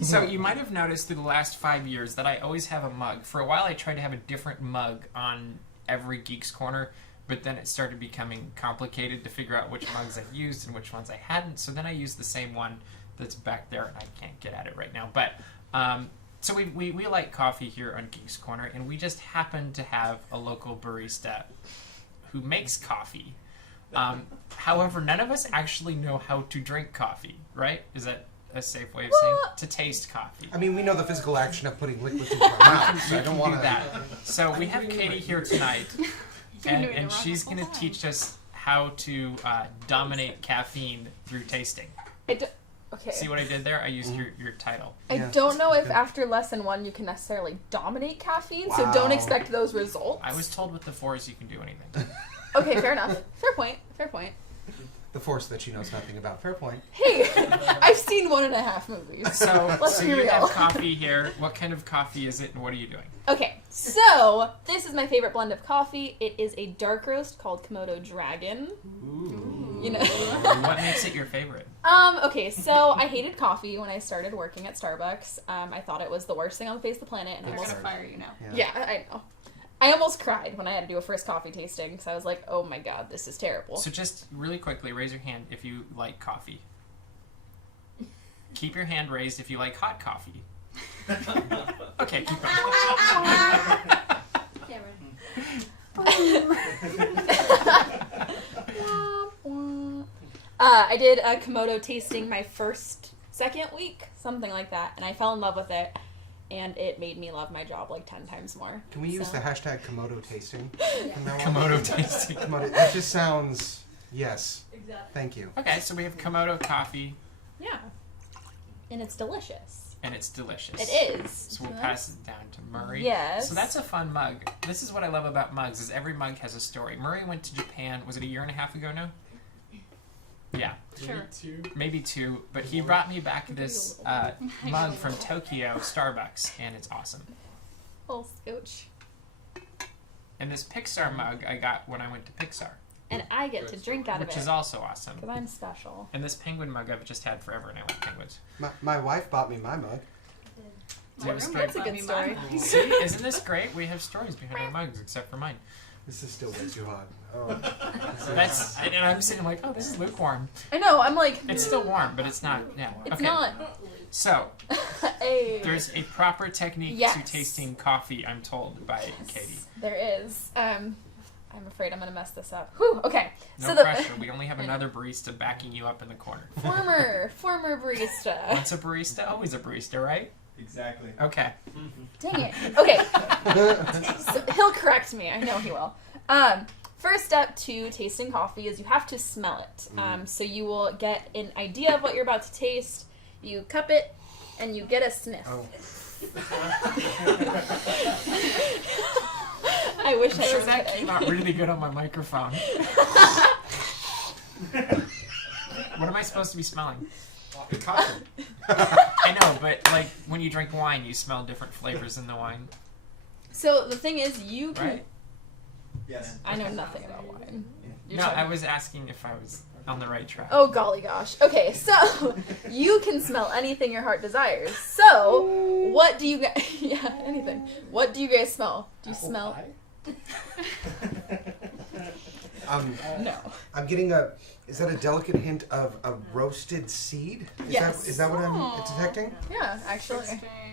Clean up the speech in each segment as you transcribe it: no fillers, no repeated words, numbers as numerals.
So you might have noticed through the last 5 years that I always have a mug. For a while I tried to have a different mug on every Geeks Corner, but then it started becoming complicated to figure out which mugs I used and which ones I hadn't. So then I used the same one that's back there, and I can't get at it right now. But so we like coffee here on Geeks Corner, and we just happen to have a local barista who makes coffee. However, none of us actually know how to drink coffee, right? Is that a safe way of saying to taste coffee? I mean, we know the physical action of putting liquids into our mouth, so I don't want do that. So we have Katie here tonight, and she's going to teach us how to dominate caffeine through tasting. Okay. See what I did there? I used your title. I don't know if after lesson 1 you can necessarily dominate caffeine, so don't expect those results. I was told with the 4s you can do anything. Okay, fair enough. Fair point. Fair point. The force that she knows nothing about. Fair point. Hey, I've seen 1.5 movies. So Let's be you real. have coffee here. What kind of coffee is it, and what are you doing? Okay, so this is my favorite blend of coffee. It is a dark roast called Komodo Dragon. Ooh. You know. What makes it your favorite? Okay, so I hated coffee when I started working at Starbucks. I thought it was the worst thing on the face of the planet, and They're almost gonna fire you now. yeah, I know. I almost cried when I had to do a first coffee tasting because I was like, oh my god, this is terrible. So just really quickly, raise your hand if you like coffee. Keep your hand raised if you like hot coffee. Okay, keep going. I did a Komodo tasting my second week, something like that, and I fell in love with it. And it made me love my job like 10 times more. Can we use the hashtag Komodo tasting? Komodo tasting. Komodo, that just sounds, yes. Exactly. Thank you. Okay, so we have Komodo coffee. Yeah. And it's delicious. And it's delicious. It is. So we'll pass it down to Murray. Yes. So that's a fun mug. This is what I love about mugs, is every mug has a story. Murray went to Japan, was it a year and a half ago now? Yeah. Sure. Maybe 2, but he brought me back this mug from Tokyo Starbucks, and it's awesome. Oh, scooch. And this Pixar mug I got when I went to Pixar, And I get to drink out of which it. is also awesome. Because I'm special. And this penguin mug I've just had forever, and I want penguins. My wife bought me my mug. Do you have a story? That's a good story. See, isn't this great? We have stories behind our mugs, except for mine. This is still way too hot. Oh. And I'm sitting like, oh, this is lukewarm. I know, I'm like... It's still warm, but it's not. Yeah. It's okay. not. So, Hey. there's a proper technique Yes. to tasting coffee, I'm told by Katie. There is. I'm afraid I'm going to mess this up. Whew, okay. No so the pressure. We only have another barista backing you up in the corner. former barista. Once a barista, always a barista, right? Exactly. Okay. Dang it. Okay. So he'll correct me. I know he will. First step to tasting coffee is you have to smell it. So you will get an idea of what you're about to taste. You cup it, and you get a sniff. Oh. I wish I'm I sure was that kidding. came out really good on my microphone. What am I supposed to be smelling? Coffee. I know, but like when you drink wine, you smell different flavors in the wine, So the thing is, you can... right? Yes. I know nothing about wine. You're No, talking- I was asking if I was on the right track. Oh, golly gosh. Okay, so you can smell anything your heart desires. So, what do you guys... Yeah, anything. What do you guys smell? Do you smell... No. I'm getting a. Is that a delicate hint of a roasted seed? Yes. Is that what I'm detecting? Yeah, actually.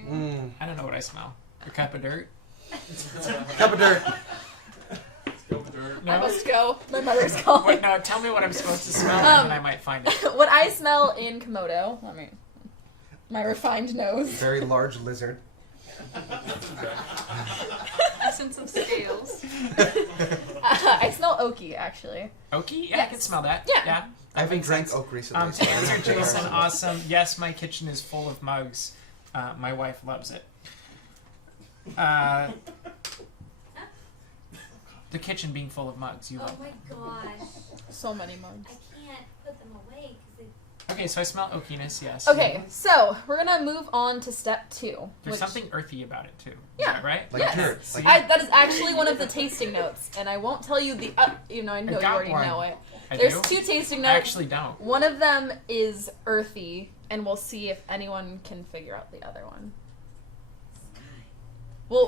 Mm. I don't know what I smell. A cup of dirt? Cup of dirt. I No? must go. My mother's calling. Wait, no, tell me what I'm supposed to smell and then I might find it. What I smell in Komodo... Let me... My refined nose. Very large lizard. Essence of scales. I smell oaky, actually. Oaky? Yeah, I Yes. can smell that. Yeah. Yeah. I haven't makes drank sense. oak recently. To answer Jason, awesome. Yes, my kitchen is full of mugs. My wife loves it. The kitchen being full of mugs, you Oh love. my gosh. So many mugs. I can't put them away because Okay, so I smell oakiness, yes. Okay, so we're gonna move on to step 2. There's which, something earthy about it, too. Is Yeah. that right? Like Yes. dirt. See? Like, that is actually one of the tasting notes, and I won't tell you the... you know, I know you got already one. know it. I There's do? 2 tasting I notes. actually don't. One of them is earthy, and we'll see if anyone can figure out the other one. We'll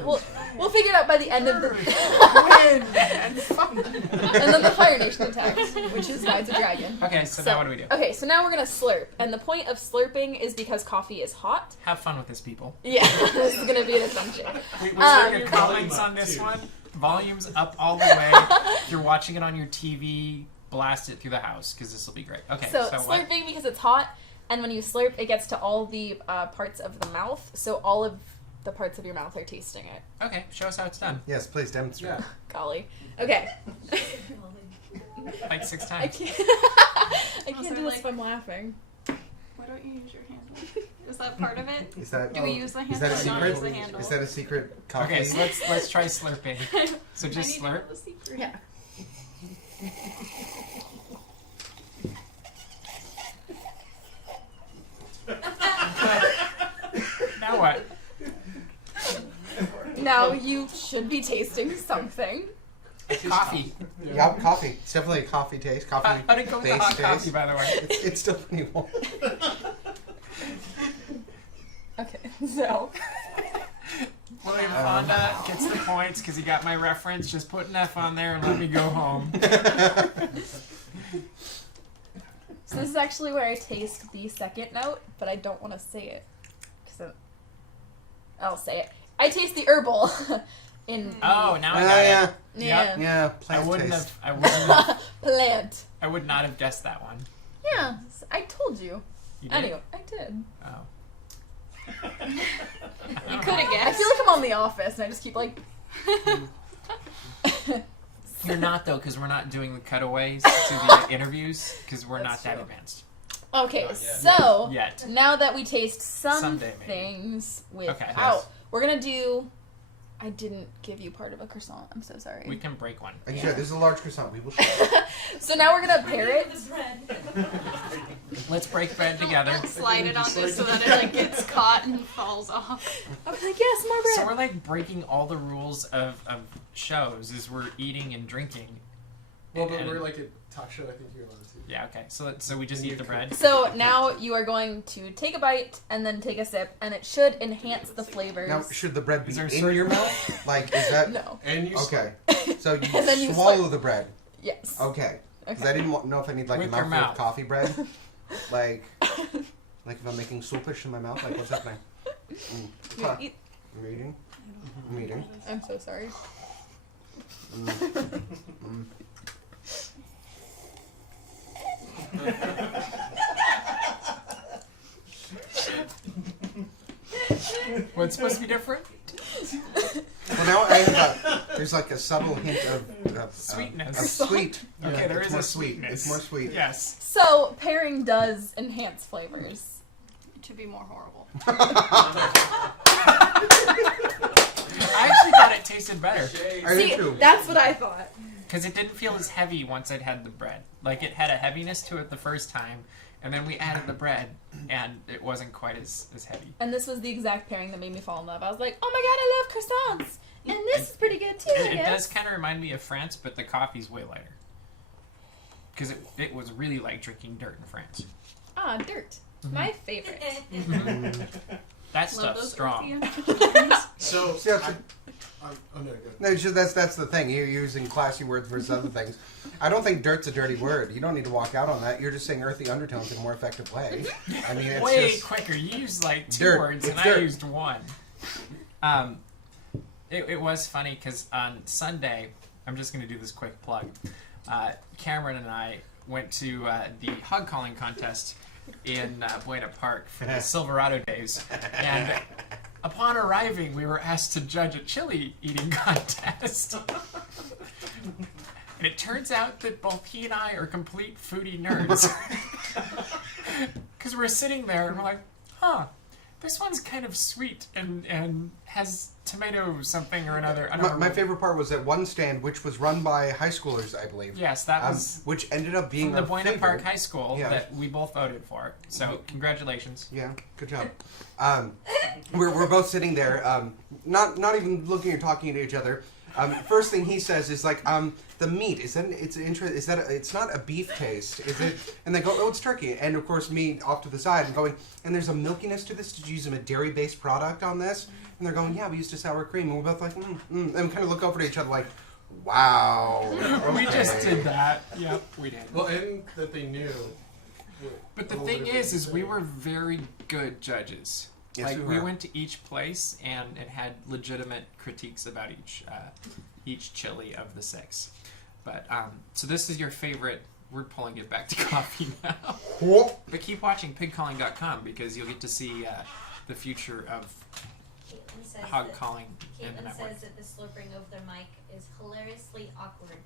figure it out by the end of the Win and fun. and then the Fire Nation attacks, which is Rides a Dragon. Okay, so now what do we do? Okay, so now we're gonna slurp, and the point of slurping is because coffee is hot. Have fun with this, people. Yeah, this is gonna be an adventure. Wait, was there your comments on this one? Volume's up all the way. If you're watching it on your TV, blast it through the house because this will be great. Okay, So what? slurping because it's hot, and when you slurp, it gets to all the parts of the mouth. So all of the parts of your mouth are tasting it. Okay, show us how it's done. Yes, please demonstrate. Yeah. Golly. Okay. Like 6 I times. can't. I can't Was do it this like- if I'm laughing. Why don't you use your handle? Is that part of it? Is that Do we use the handle is that a or not secret? use the handle? Is that a secret coffee? Okay, so let's try slurping. So I just need to know slurp. the secret. Yeah. Now what? Now you should be tasting something. Coffee. Yeah, coffee. It's definitely a coffee taste. Coffee How'd it go with the base hot taste. coffee, by the way? It's still pretty warm. Okay, so William Fonda gets the points because he got my reference. Just put an F on there and let me go home. so this is actually where I taste the second note, but I don't want to say it because I'll say it. I taste the herbal in Oh, now I got yeah, it. yeah. Yep. yeah. I Plant wouldn't taste. Plant. I would not have guessed that one. Yeah, I told you. You did? Anyway, I did. Oh. You could have I guessed. feel like I'm on The Office, and I just keep like. You're not though, because we're not doing the cutaways to the interviews, because we're not that advanced Okay, Not yet. so yet. now that we taste some Someday, maybe. things without, Yes. we're gonna do. I didn't give you part of a croissant. I'm so sorry. We can break one. Are you sure? This is a large croissant. We will share. So now we're gonna pair it. The bread. Let's break bread together. Slide it on this so that it like gets caught and falls off. I was like, yes, more bread. So we're like breaking all the rules of shows as we're eating and drinking. Well, but And- we're like a talk show. I think you're allowed to. Yeah, okay. So we just eat the bread. So now you are going to take a bite and then take a sip, and it should enhance the flavors. Now, should the bread be Is there a in certain- your mouth? Like, is that No. And you. okay? So you And then you swallow the bread. Yes. Okay. Because I Okay. didn't know if I need like With a your mouthful mouth. of coffee bread. like if I'm making soupish in my mouth. Like, what's happening? You Huh. eat- I'm eating. I'm eating. I'm so sorry. Mm. What's supposed to be different? Well, now I have there's like a subtle hint of Sweetness. Of sweet. Okay, Yeah, there it's is more a sweet. sweetness. It's more sweet. Yes. So pairing does enhance flavors. To be more horrible. I actually thought it tasted better I See, do too. that's what I thought. because it didn't feel as heavy once I'd had the bread. Like it had a heaviness to it the first time, and then we added the bread, and it wasn't quite as heavy. And this was the exact pairing that made me fall in love. I was like, oh my god, I love croissants! And this is pretty good too, I It guess. does kind of remind me of France, but the coffee's way lighter. Because it was really like drinking dirt in France. Ah, dirt. My favorite. That Love stuff's those strong. earthy So. See, that's Oh no, go. No, it's just, that's the thing. You're using classy words versus other things. I don't think dirt's a dirty word. You don't need to walk out on that. You're just saying earthy undertones in a more effective way. I mean, it's Way just quicker. You used like 2 Dirt. words, It's and dirt. I used 1. It was funny because on Sunday, I'm just going to do this quick plug. Cameron and I went to the hog calling contest in Buena Park for the Silverado days, and upon arriving, we were asked to judge a chili eating contest. And it turns out that both he and I are complete foodie nerds. Because we're sitting there and we're like, huh, this one's kind of sweet and has tomato something or another. I don't my remember. favorite part was at one stand, which was run by high schoolers, I believe. Yes, that was which ended up being from the our Buena favorite. Park High School Yeah. that we both voted for. So congratulations. Yeah, good job. we're both sitting there, not even looking or talking to each other. First thing he says is like, the meat is that it's not a beef taste, is it? And they go, oh, it's turkey. And of course, me off to the side and going, and there's a milkiness to this. Did you use a dairy-based product on this? And they're going, yeah, we used a sour cream. And we're both like, and kind of look over to each other like, wow. We okay. just did that. Yep, we did. Well, and that they knew. But the a little thing bit of what is you we said. were very good judges. Yes, like we we were. went to each place and it had legitimate critiques about each chili of the 6. But so this is your favorite. We're pulling it back to coffee now. But keep watching pigcalling.com because you'll get to see the future of Caitlin says hog that, calling in the Caitlin network. says that the slurping of their mic is hilariously awkward.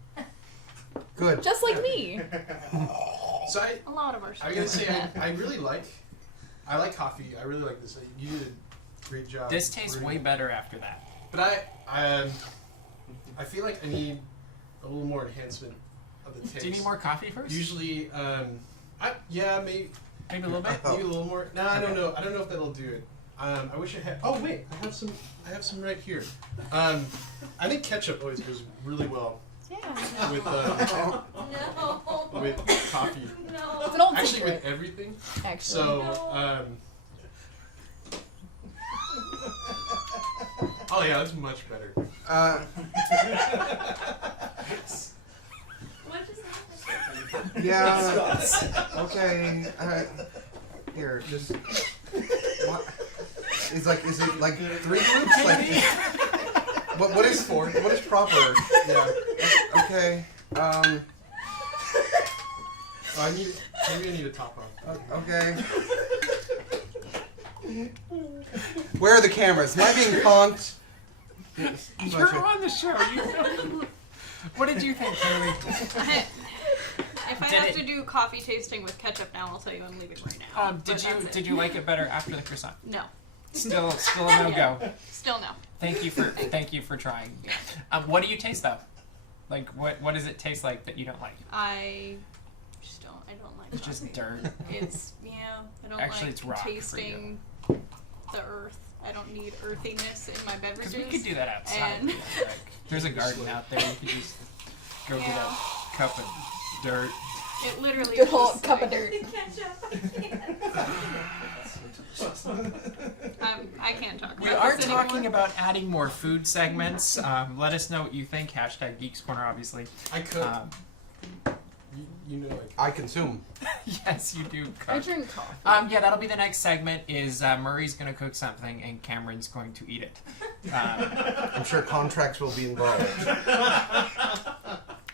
Good. Just like me. So A lot of our I stuff. gotta say, I really like coffee. I really like this. You did a great job. This tastes brewing way it. better after that. But I feel like I need a little more enhancement of the taste. Do you need more coffee first? Usually, maybe Maybe a little bit. maybe a little more. No, I don't know. I don't know if that'll do it. I wish I had. Oh wait, I have some right here. I think ketchup always goes really well Yeah. with No. with coffee. No. It's an old Actually, secret. with everything. Actually. So, oh yeah, that's much better. What just happened? Yeah. Okay. Here, just. What? Is it like 3 groups? Like, what is 4? What is proper? Yeah. Okay. Oh, maybe I need a top off. Okay. Where are the cameras? Am I being conked? You're on the show. You know. What did you think, Haley? If I Did have it- to do coffee tasting with ketchup now, I'll tell you I'm leaving right now. But that's it. Did you like it better after the croissant? No. Still a no go. Still no. Thank you for trying. What do you taste though? Like what does it taste like that you don't like? I don't like It's just coffee. dirt. It's I don't Actually, like it's rock for you. tasting the earth. I don't need earthiness in my beverages. Because we could do that outside. And- Yeah, like, there's a garden out there. You could just go get Yeah. a cup of dirt. It literally Good old tastes cup of like- dirt. I can't talk about We are this talking anymore. about adding more food segments. Let us know what you think. Hashtag Geeks Corner, obviously. I cook. Um, You know, like I consume. yes, you do I cook. drink coffee. Yeah, that'll be the next segment. Is Murray's going to cook something and Cameron's going to eat it. I'm sure contracts will be involved.